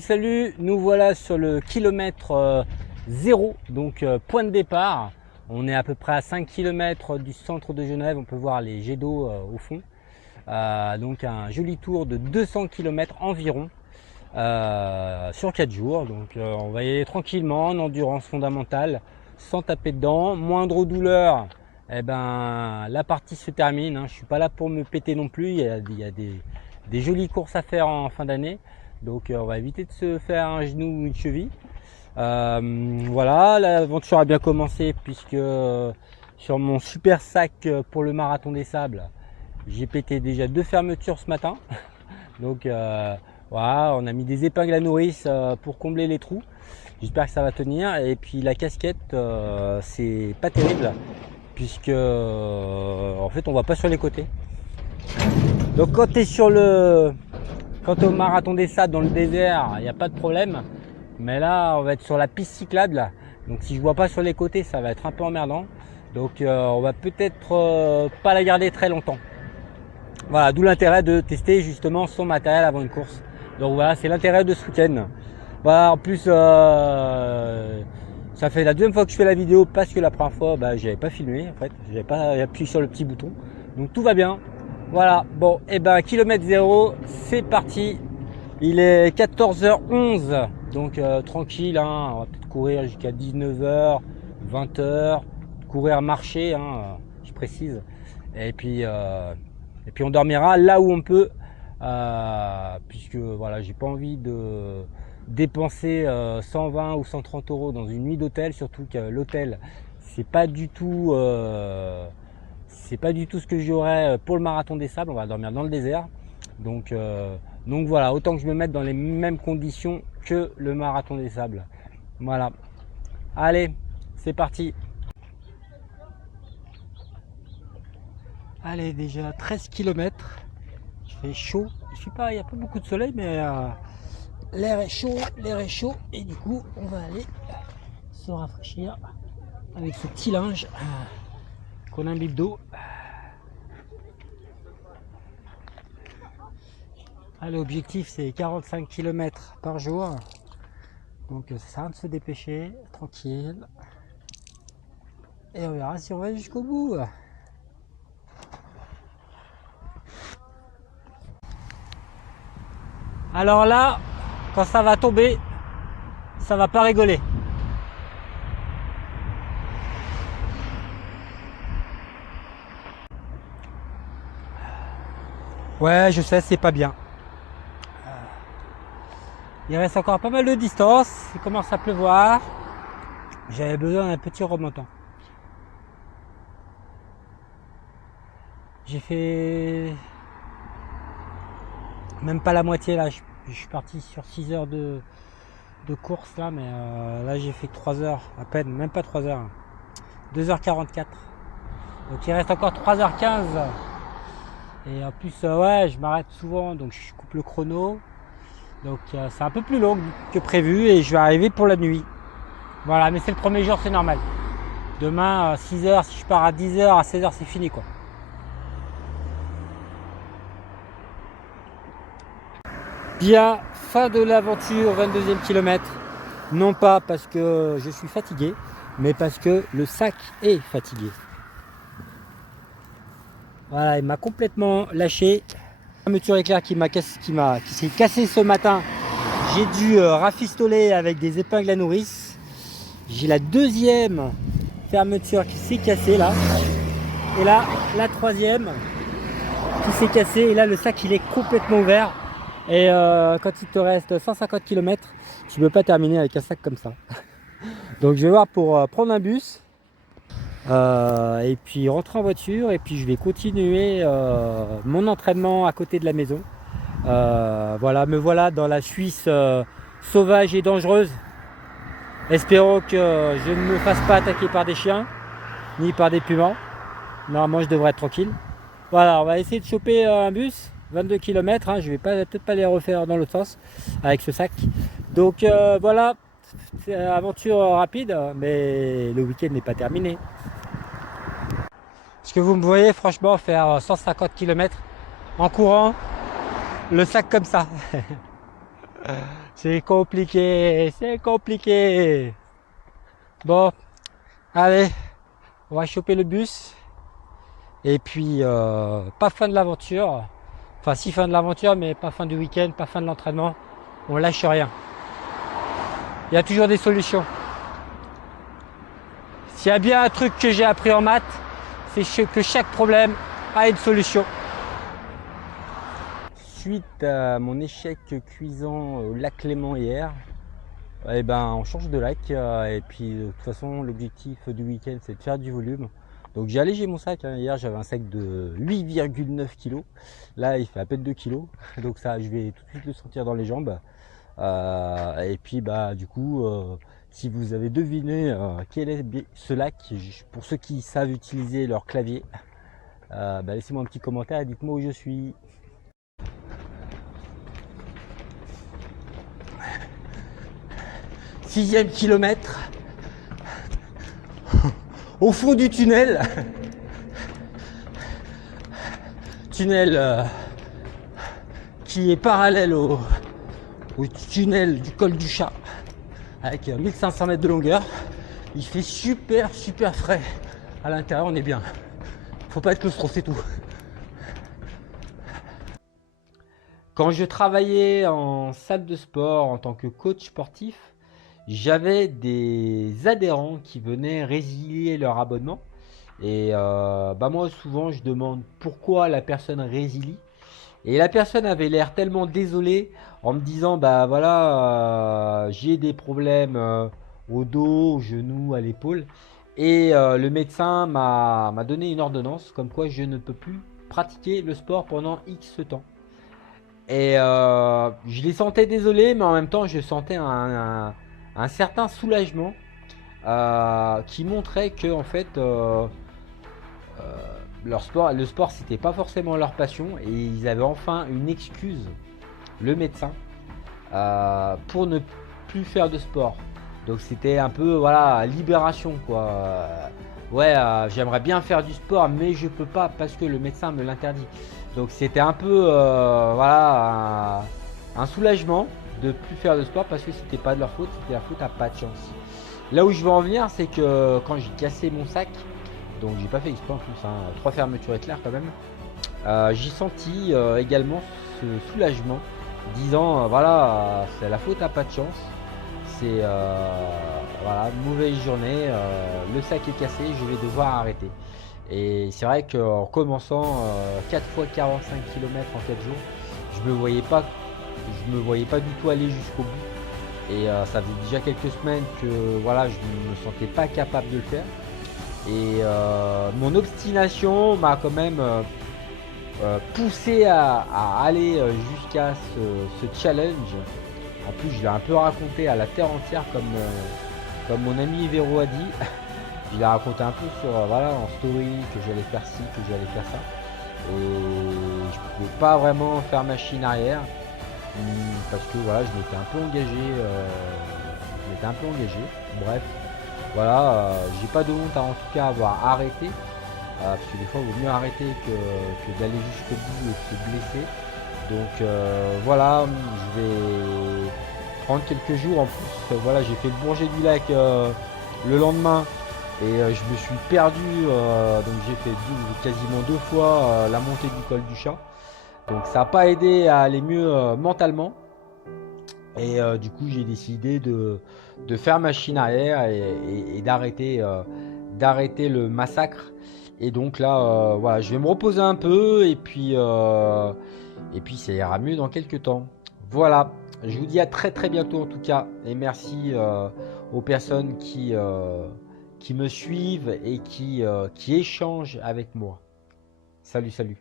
Salut, nous voilà sur le kilomètre 0, donc point de départ. On est à peu près à 5 km du centre de Genève, on peut voir les jets d'eau au fond. Donc un joli tour de 200 km environ sur 4 jours. Donc on va y aller tranquillement, en endurance fondamentale, sans taper dedans. Moindre douleur, la partie se termine. Je ne suis pas là pour me péter non plus, il y a des jolies courses à faire en fin d'année. Donc on va éviter de se faire un genou ou une cheville. Voilà, l'aventure a bien commencé puisque sur mon super sac pour le marathon des sables, j'ai pété déjà 2 fermetures ce matin. Donc voilà, on a mis des épingles à nourrice pour combler les trous. J'espère que ça va tenir. Et puis la casquette, c'est pas terrible puisque en fait on va pas sur les côtés. Donc quand tu es sur le au marathon des sables dans le désert, il n'y a pas de problème. Mais là, on va être sur la piste cyclable. Là. Donc si je vois pas sur les côtés, ça va être un peu emmerdant. Donc on va peut-être pas la garder très longtemps. Voilà, d'où l'intérêt de tester justement son matériel avant une course. Donc voilà, c'est l'intérêt de ce week-end. Voilà, en plus, ça fait la deuxième fois que je fais la vidéo parce que la première fois, j'avais pas filmé en fait. J'avais pas appuyé sur le petit bouton. Donc tout va bien. Voilà, bon, et kilomètre 0, c'est parti. Il est 14h11, donc tranquille, on va peut-être courir jusqu'à 19h, 20h, courir, marcher, je précise. Et puis on dormira là où on peut, puisque voilà, j'ai pas envie de dépenser 120 ou 130 euros dans une nuit d'hôtel, surtout que l'hôtel, c'est pas du tout ce que j'aurais pour le marathon des sables. On va dormir dans le désert. Donc voilà, autant que je me mette dans les mêmes conditions que le marathon des sables. Voilà. Allez, c'est parti. Allez, déjà 13 km. Il fait chaud. Il n'y a pas beaucoup de soleil, mais l'air est chaud. Et du coup, on va aller se rafraîchir avec ce petit linge qu'on imbibe d'eau. L'objectif c'est 45 km par jour. Donc ça sert à rien de se dépêcher, tranquille. Et on verra si on va jusqu'au bout. Alors là, quand ça va tomber, ça va pas rigoler. Ouais, je sais, c'est pas bien. Il reste encore pas mal de distance, il commence à pleuvoir. J'avais besoin d'un petit remontant. J'ai fait même pas la moitié là, je suis parti sur 6 heures de course là, mais là j'ai fait 3 heures à peine, même pas 3 heures. 2h44. Donc il reste encore 3h15. Et en plus, je m'arrête souvent, donc je coupe le chrono. Donc c'est un peu plus long que prévu et je vais arriver pour la nuit. Voilà, mais c'est le premier jour, c'est normal. Demain, 6h, si je pars à 10h, à 16h, c'est fini quoi. Bien, fin de l'aventure, 22e kilomètre. Non pas parce que je suis fatigué, mais parce que le sac est fatigué. Voilà, il m'a complètement lâché. Fermeture éclair qui s'est cassé ce matin. J'ai dû rafistoler avec des épingles à nourrice. J'ai la deuxième fermeture qui s'est cassée là. Et là, la troisième qui s'est cassée. Et là, le sac il est complètement ouvert. Et quand il te reste 150 km, tu ne peux pas terminer avec un sac comme ça. Donc je vais voir pour prendre un bus. Et puis rentrer en voiture et puis je vais continuer mon entraînement à côté de la maison. Voilà, me voilà dans la Suisse sauvage et dangereuse. Espérons que je ne me fasse pas attaquer par des chiens ni par des pumas. Normalement je devrais être tranquille. Voilà, on va essayer de choper un bus 22 km, je vais peut-être pas les refaire dans l'autre sens avec ce sac. Donc voilà, c'est une aventure rapide, mais le week-end n'est pas terminé. Parce que vous me voyez franchement faire 150 km en courant, le sac comme ça. C'est compliqué, c'est compliqué. Bon, allez, on va choper le bus. Et puis, pas fin de l'aventure. Enfin, si fin de l'aventure, mais pas fin du week-end, pas fin de l'entraînement. On lâche rien. Il y a toujours des solutions. S'il y a bien un truc que j'ai appris en maths, c'est que chaque problème a une solution. Suite à mon échec cuisant au lac Léman hier, eh ben, on change de lac et puis de toute façon l'objectif du week-end c'est de faire du volume. Donc j'ai allégé mon sac, hein. Hier j'avais un sac de 8,9 kg, là il fait à peine 2 kg, donc ça je vais tout de suite le sentir dans les jambes. Et puis bah du coup si vous avez deviné quel est ce lac, pour ceux qui savent utiliser leur clavier, bah, laissez-moi un petit commentaire et dites-moi où je suis. 6e kilomètre au fond du tunnel. Tunnel qui est parallèle au tunnel du col du Chat avec 1500 mètres de longueur. Il fait super frais à l'intérieur, on est bien. Faut pas être claustro, c'est tout. Quand je travaillais en salle de sport en tant que coach sportif, j'avais des adhérents qui venaient résilier leur abonnement. Et bah moi souvent je demande pourquoi la personne résilie. Et la personne avait l'air tellement désolée en me disant bah voilà j'ai des problèmes au dos, au genou, à l'épaule. Et le médecin m'a donné une ordonnance comme quoi je ne peux plus pratiquer le sport pendant X temps. Et je les sentais désolés, mais en même temps je sentais un certain soulagement qui montrait que en fait le sport c'était pas forcément leur passion et ils avaient enfin une excuse, le médecin, pour ne plus faire de sport. Donc c'était un peu voilà libération quoi. Ouais, j'aimerais bien faire du sport mais je peux pas parce que le médecin me l'interdit. Donc c'était un peu voilà un soulagement de plus faire de sport parce que c'était pas de leur faute, c'était la faute à pas de chance. Là où je veux en venir, c'est que quand j'ai cassé mon sac, donc j'ai pas fait exprès en plus, hein, 3 fermetures éclairs quand même, j'ai senti également ce soulagement, disant voilà, c'est la faute à pas de chance, c'est voilà, une mauvaise journée, le sac est cassé, je vais devoir arrêter. Et c'est vrai qu'en commençant 4 fois 45 km en 4 jours, je me voyais pas du tout aller jusqu'au bout. Et ça faisait déjà quelques semaines que voilà, je ne me sentais pas capable de le faire. Et mon obstination m'a quand même poussé à aller jusqu'à ce challenge. En plus, je l'ai un peu raconté à la terre entière comme mon ami Véro a dit. Je l'ai raconté un peu sur voilà en story que j'allais faire ci, que j'allais faire ça. Et je pouvais pas vraiment faire machine arrière parce que voilà, je m'étais un peu engagé. Bref, voilà, j'ai pas de honte à en tout cas avoir arrêté. Parce que des fois, il vaut mieux arrêter que d'aller jusqu'au bout et de se blesser. Donc voilà, je vais prendre quelques jours en plus. Voilà, j'ai fait le Bourget du Lac le lendemain. Et je me suis perdu, donc j'ai fait quasiment 2 fois la montée du col du Chat. Donc ça n'a pas aidé à aller mieux mentalement. Et du coup j'ai décidé de faire machine arrière et d'arrêter le massacre. Et donc là voilà, je vais me reposer un peu et puis ça ira mieux dans quelques temps. Voilà, je vous dis à très bientôt en tout cas. Et merci aux personnes qui me suivent et qui échangent avec moi. Salut.